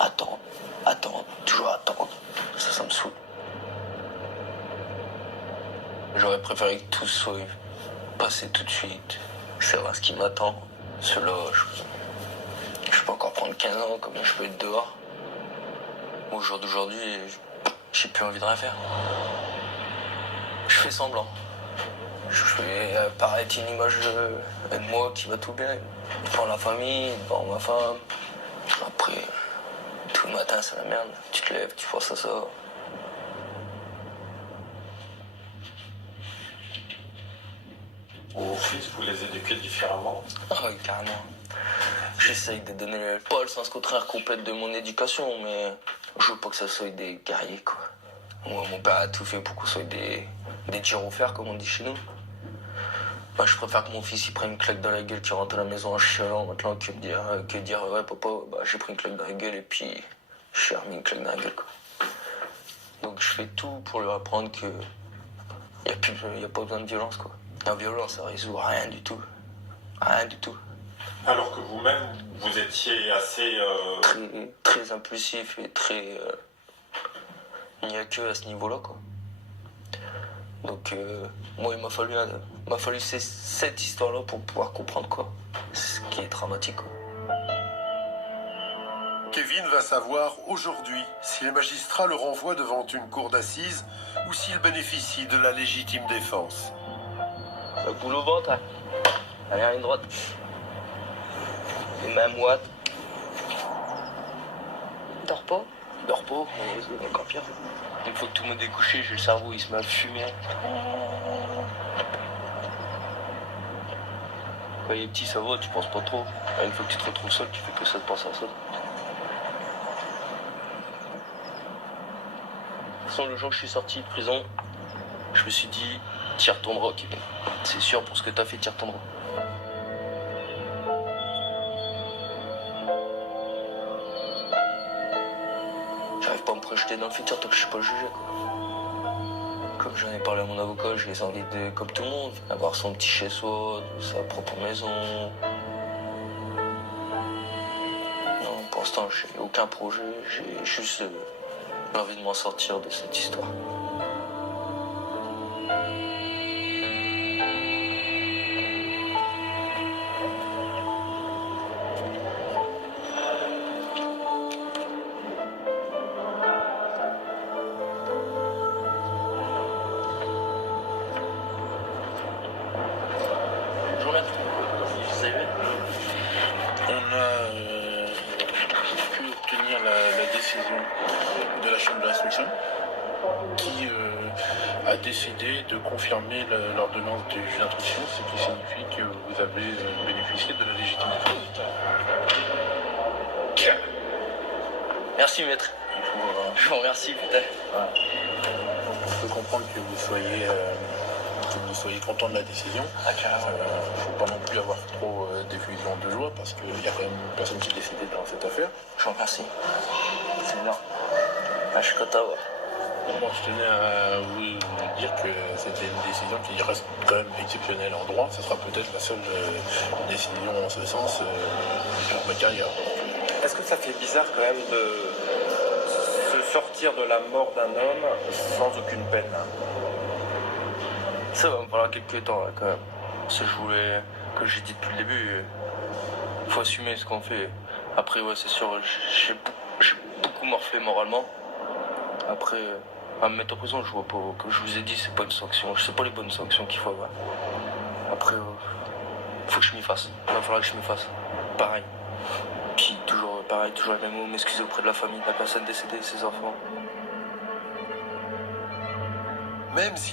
Attends, toujours attendre. Ça me saoule. J'aurais préféré que tout soit passé tout de suite. Savoir ce qui m'attend. Cela, je peux encore prendre 15 ans comme je peux être dehors. Au jour d'aujourd'hui, j'ai plus envie de rien faire. Je fais semblant. Je fais apparaître une image de moi qui va tout bien. Devant la famille, devant ma femme. Après, tout le matin, c'est la merde. Tu te lèves, tu penses à ça. Vos fils, vous les éduquez différemment? Ah oui, carrément. J'essaye de donner pas le sens contraire complète de mon éducation, mais je veux pas que ça soit des guerriers, quoi. Moi, mon père a tout fait pour qu'on soit des gyrophares, comme on dit chez nous. Bah, je préfère que mon fils il prenne une claque dans la gueule, qu'il rentre à la maison en chialant maintenant que dire ouais papa, bah, j'ai pris une claque dans la gueule et puis j'ai remis une claque dans la gueule, quoi. Donc je fais tout pour lui apprendre que y a pas besoin de violence, quoi. La violence, ça résout rien du tout. Rien du tout. Alors que vous-même, vous étiez assez... Très impulsif et très... Il n'y a que à ce niveau-là, quoi. Donc, moi, il m'a fallu cette histoire-là pour pouvoir comprendre, quoi. Ce qui est dramatique, quoi. Kevin va savoir aujourd'hui si les magistrats le renvoient devant une cour d'assises ou s'il bénéficie de la légitime défense. Le boule au ventre, hein. Allez, à une droite. Les mains moites. Dors pas. Dors pas, c'est encore pire. Une fois que tout le monde est couché, j'ai le cerveau, il se met à fumer. Quand il est petit, ça va, tu penses pas trop. Une fois que tu te retrouves seul, tu fais que ça de penser à ça. De toute façon, le jour que je suis sorti de prison, je me suis dit, t'y retourneras, Kevin. C'est sûr, pour ce que t'as fait, t'y retourneras. J'arrive pas à me projeter dans le futur tant que je suis pas jugé, quoi. Comme j'en ai parlé à mon avocat, j'ai envie de, comme tout le monde, avoir son petit chez-soi, sa propre maison. Non, pour l'instant, j'ai aucun projet, j'ai juste envie de m'en sortir de cette histoire. Bonjour maître, vous savez, On a pu obtenir la décision de la Chambre d'instruction qui a décidé de confirmer l'ordonnance du juge d'instruction, ce qui signifie que vous avez bénéficié de la légitime défense. merci maître. Il faut, Je vous remercie, putain. on peut comprendre que vous soyez content de la décision. Ah, carrément. Faut pas non plus avoir trop d'effusion de joie parce qu'il y a quand même une personne qui est décédée dans cette affaire. Je vous remercie. C'est énorme. Ah, je suis content, ouais. Bon, je tenais à vous dire que c'était une décision qui reste quand même exceptionnelle en droit. Ce sera peut-être la seule décision en ce sens de ma carrière. Est-ce que ça fait bizarre quand même de se sortir de la mort d'un homme sans aucune peine? Ça va me falloir quelques temps, là, quand même. Si je voulais, comme j'ai dit depuis le début, faut assumer ce qu'on fait. Après, ouais, c'est sûr, j'ai beaucoup morflé moralement. Après, à me mettre en prison, je vois pas, comme je vous ai dit, c'est pas une sanction. Je sais pas les bonnes sanctions qu'il faut avoir. Après, faut que je m'y fasse. Il va falloir que je m'y fasse. Pareil. Puis toujours pareil, toujours les mêmes mots, m'excuser auprès de la famille, de la personne décédée, ses enfants. Même si